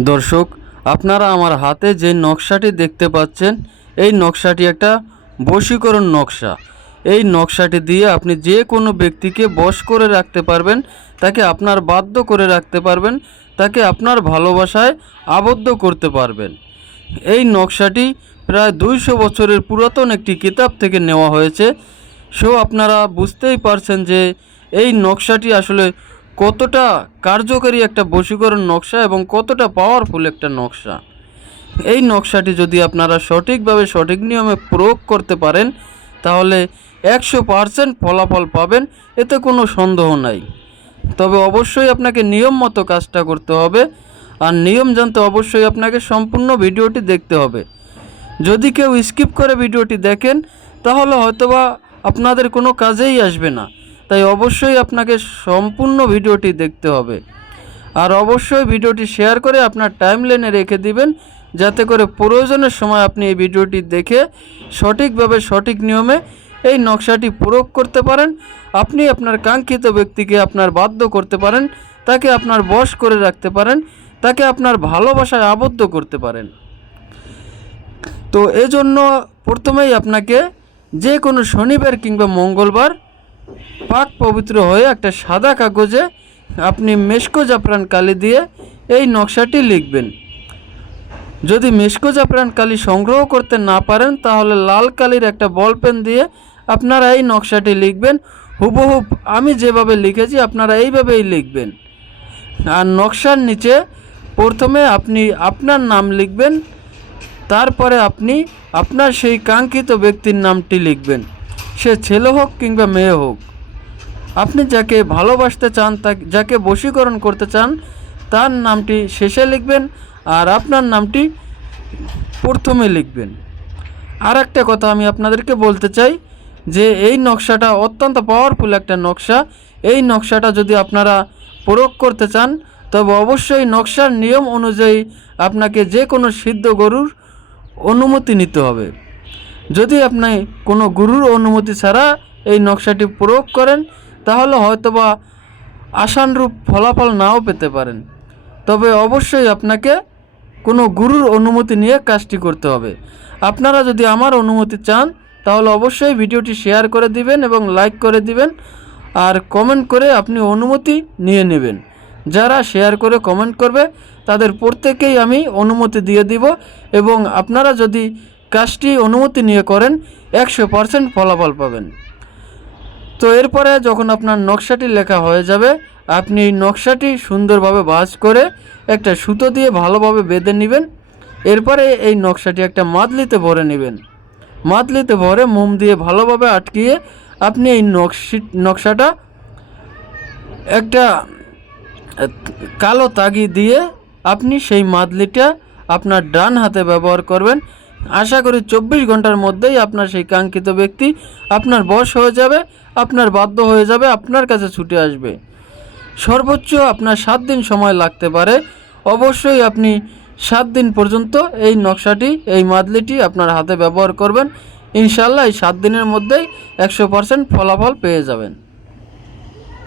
দর্শক, আপনারা আমার হাতে যে নকশাটি দেখতে পাচ্ছেন, এই নকশাটি একটা বশীকরণ নকশা। এই নকশাটি দিয়ে আপনি যে কোনো ব্যক্তিকে বশ করে রাখতে পারবেন, তাকে আপনার বাধ্য করে রাখতে পারবেন, তাকে আপনার ভালোবাসায় আবদ্ধ করতে পারবেন। এই নকশাটি প্রায় দুইশো বছরের পুরাতন একটি কিতাব থেকে নেওয়া হয়েছে। সো, আপনারা বুঝতেই পারছেন যে এই নকশাটি আসলে কতটা কার্যকরী একটা বশীকরণ নকশা এবং কতটা পাওয়ারফুল একটা নকশা? এই নকশাটি যদি আপনারা সঠিকভাবে সঠিক নিয়মে প্রয়োগ করতে পারেন, তাহলে একশো পারসেন্ট ফলাফল পাবেন, এতে কোনো সন্দেহ নাই। তবে অবশ্যই আপনাকে নিয়ম মতো কাজটা করতে হবে, আর নিয়ম জানতে অবশ্যই আপনাকে সম্পূর্ণ ভিডিওটি দেখতে হবে। যদি কেউ স্কিপ করে ভিডিওটি দেখেন, তাহলে হয়তোবা আপনাদের কোনো কাজেই আসবে না। তাই অবশ্যই আপনাকে সম্পূর্ণ ভিডিওটি দেখতে হবে। আর অবশ্যই ভিডিওটি শেয়ার করে আপনার টাইম লাইনে রেখে দিবেন, যাতে করে প্রয়োজনের সময় আপনি এই ভিডিওটি দেখে সঠিকভাবে সঠিক নিয়মে এই নকশাটি প্রয়োগ করতে পারেন। আপনি আপনার কাঙ্ক্ষিত ব্যক্তিকে আপনার বাধ্য করতে পারেন, তাকে আপনার বশ করে রাখতে পারেন, তাকে আপনার ভালোবাসায় আবদ্ধ করতে পারেন। তো এজন্য প্রথমেই আপনাকে যে কোনো শনিবার কিংবা মঙ্গলবার পাক পবিত্র হয়ে একটা সাদা কাগজে আপনি মেশকো জাফরান কালি দিয়ে এই নকশাটি লিখবেন। যদি মেশকো জাফরান কালি সংগ্রহ করতে না পারেন, তাহলে লাল কালির একটা বল পেন দিয়ে আপনারা এই নকশাটি লিখবেন। হুবহুব আমি যেভাবে লিখেছি, আপনারা এইভাবেই লিখবেন। আর নকশার নিচে প্রথমে আপনি আপনার নাম লিখবেন, তারপরে আপনি আপনার সেই কাঙ্ক্ষিত ব্যক্তির নামটি লিখবেন। সে ছেলে হোক কিংবা মেয়ে হোক। আপনি যাকে ভালোবাসতে চান যাকে বশীকরণ করতে চান, তার নামটি শেষে লিখবেন আর আপনার নামটি প্রথমে লিখবেন। আর একটা কথা আমি আপনাদেরকে বলতে চাই যে, এই নকশাটা অত্যন্ত পাওয়ারফুল একটা নকশা। এই নকশাটা যদি আপনারা প্রয়োগ করতে চান, তবে অবশ্যই নকশার নিয়ম অনুযায়ী আপনাকে যে কোনো সিদ্ধ গরুর অনুমতি নিতে হবে। যদি আপনি কোনো গুরুর অনুমতি ছাড়া এই নকশাটি প্রয়োগ করেন তাহলে হয়তোবা আশানরূপ ফলাফল নাও পেতে পারেন। তবে অবশ্যই আপনাকে কোনো গুরুর অনুমতি নিয়ে কাজটি করতে হবে। আপনারা যদি আমার অনুমতি চান, তাহলে অবশ্যই ভিডিওটি শেয়ার করে দিবেন এবং লাইক করে দিবেন আর কমেন্ট করে আপনি অনুমতি নিয়ে নেবেন। যারা শেয়ার করে কমেন্ট করবে, তাদের প্রত্যেকেই আমি অনুমতি দিয়ে দিব এবং আপনারা যদি কাজটি অনুমতি নিয়ে করেন, একশো পারসেন্ট ফলাফল পাবেন। তো এরপরে যখন আপনার নকশাটি লেখা হয়ে যাবে, আপনি এই নকশাটি সুন্দরভাবে ভাঁজ করে একটা সুতো দিয়ে ভালোভাবে বেঁধে নেবেন। এরপরে এই নকশাটি একটা মাদলিতে ভরে নেবেন। মাদলিতে ভরে মোম দিয়ে ভালোভাবে আটকিয়ে আপনি এই নকশি, নকশাটা একটা কালো তাগি দিয়ে আপনি সেই মাদলিটা আপনার ডান হাতে ব্যবহার করবেন। আশা করি চব্বিশ ঘণ্টার মধ্যেই আপনার সেই কাঙ্ক্ষিত ব্যক্তি আপনার বশ হয়ে যাবে, আপনার বাধ্য হয়ে যাবে, আপনার কাছে ছুটে আসবে। সর্বোচ্চ আপনার সাত দিন সময় লাগতে পারে। অবশ্যই আপনি সাত দিন পর্যন্ত এই নকশাটি, এই মাদলিটি আপনার হাতে ব্যবহার করবেন। ইনশাল্লাহ এই সাত দিনের মধ্যেই একশো পারসেন্ট ফলাফল পেয়ে যাবেন।